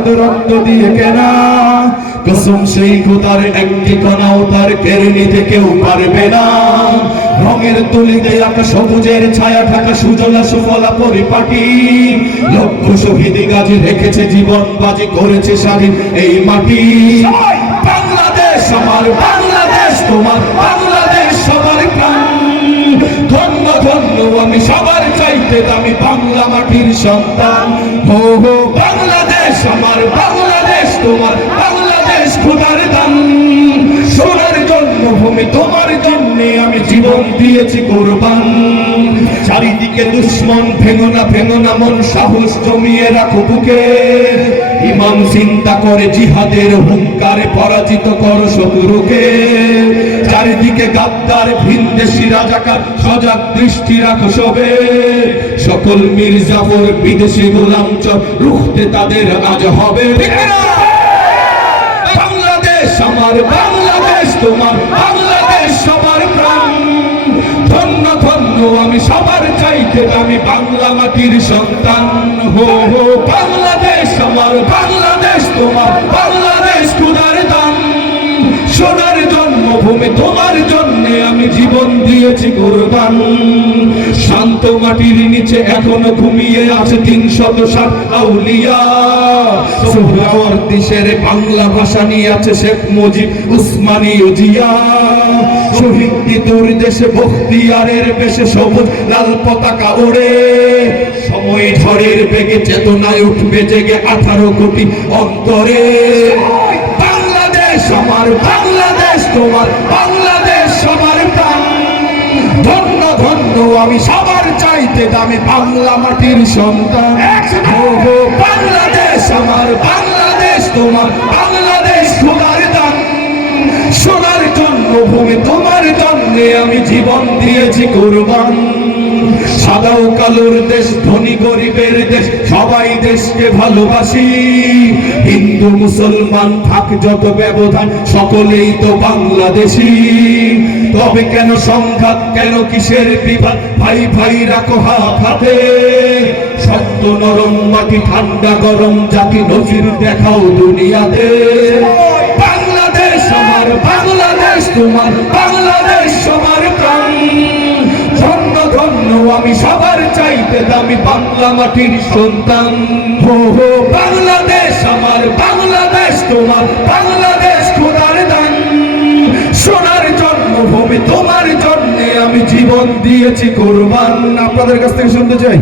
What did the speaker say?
শুধু রক্ত দিয়ে কেনা। কসম সেই খোদার একটি কণাও তার কেড়ে নিতে কেউ পারবে না। রঙের তুলিতে আঁকা সবুজের ছায়া ঢাকা সুজলা সুফলা পরিপাটি। লক্ষ শহীদ গাজী রেখেছে জীবন বাজি করেছে স্বাধীন এই মাটি। বাংলাদেশ আমার, বাংলাদেশ তোমার, বাংলাদেশ সবার প্রাণ। ধন্য ধন্য আমি সবার চাইতে দামি বাংলা মাটির সন্তান। হো হো বাংলাদেশ আমার, বাংলাদেশ তোমার, বাংলাদেশ খোদার দান। সোনার জন্মভূমি তোমার জন্যে আমি জীবন দিয়েছি কোরবান। চারিদিকে দুশ্মন, ভেঙো না মন, সাহস জমিয়ে রাখো বুকে। ইমাম চিন্তা করে জিহাদের হুঙ্কারে পরাজিত করো শত্রুকে। চারিদিকে গাদ্দার ভিনদেশী রাজাকার, সজাগ দৃষ্টি রাখো সবে। সকল মির্জাফর বিদেশি গোলাম চর রুখতে তাদের আজ হবে। বাংলাদেশ আমার, বাংলাদেশ তোমার, বাংলাদেশ সবার প্রাণ। ধন্য ধন্য আমি সবার চাইতে আমি বাংলা মাটির সন্তান। হো হো বাংলাদেশ আমার, বাংলাদেশ তোমার, বাংলাদেশ খোদার দান। সোনার জন্মভূমি তোমার জন্যে আমি জীবন দিয়েছি কোরবান। শান্ত মাটির নিচে এখনো ঘুমিয়ে আছে ৩৬০ আউলিয়া। সোহরাওয়ার্দী শেরে বাংলা ভাষা নিয়ে আছে শেখ মুজিব, উসমানী ও জিয়া। শহীদ তিতুর দেশে বখতিয়ারের বেশে সবুজ লাল পতাকা ওড়ে। সময় ঝড়ের বেগে চেতনায় উঠবে জেগে 18 কোটি অন্তরে। বাংলাদেশ আমার, বাংলাদেশ তোমার, বাংলাদেশ সবার প্রাণ। ধন্য ধন্য আমি সবার চাইতে দামি বাংলা মাটির সন্তান। বাংলাদেশ আমার, বাংলাদেশ তোমার, বাংলাদেশ খোদার দান। সোনার জন্মভূমি তোমার জন্যে আমি জীবন দিয়েছি কোরবান। সাদা ও কালোর দেশ, ধনী গরিবের দেশ, সবাই দেশকে ভালোবাসি। হিন্দু মুসলমান থাক যত ব্যবধান, সকলেই তো বাংলাদেশি। তবে কেন সংঘাত, কেন কিসের বিবাদ, ভাই ভাই রাখো হাতে। শক্ত নরম মাটি, ঠান্ডা গরম জাতি, নজির দেখাও দুনিয়াতে। বাংলাদেশ আমার, বাংলাদেশ তোমার, বাংলাদেশ সবার প্রাণ। ধন্য ধন্য আমি সবার চাইতে দামি বাংলা মাটির সন্তান। হো হো বাংলাদেশ আমার, বাংলাদেশ তোমার, বাংলাদেশ খোদার দান। সোনার জন্মভূমি তোমার জন্যে আমি জীবন দিয়েছি কোরবান। আপনাদের কাছ থেকে শুনতে চাই।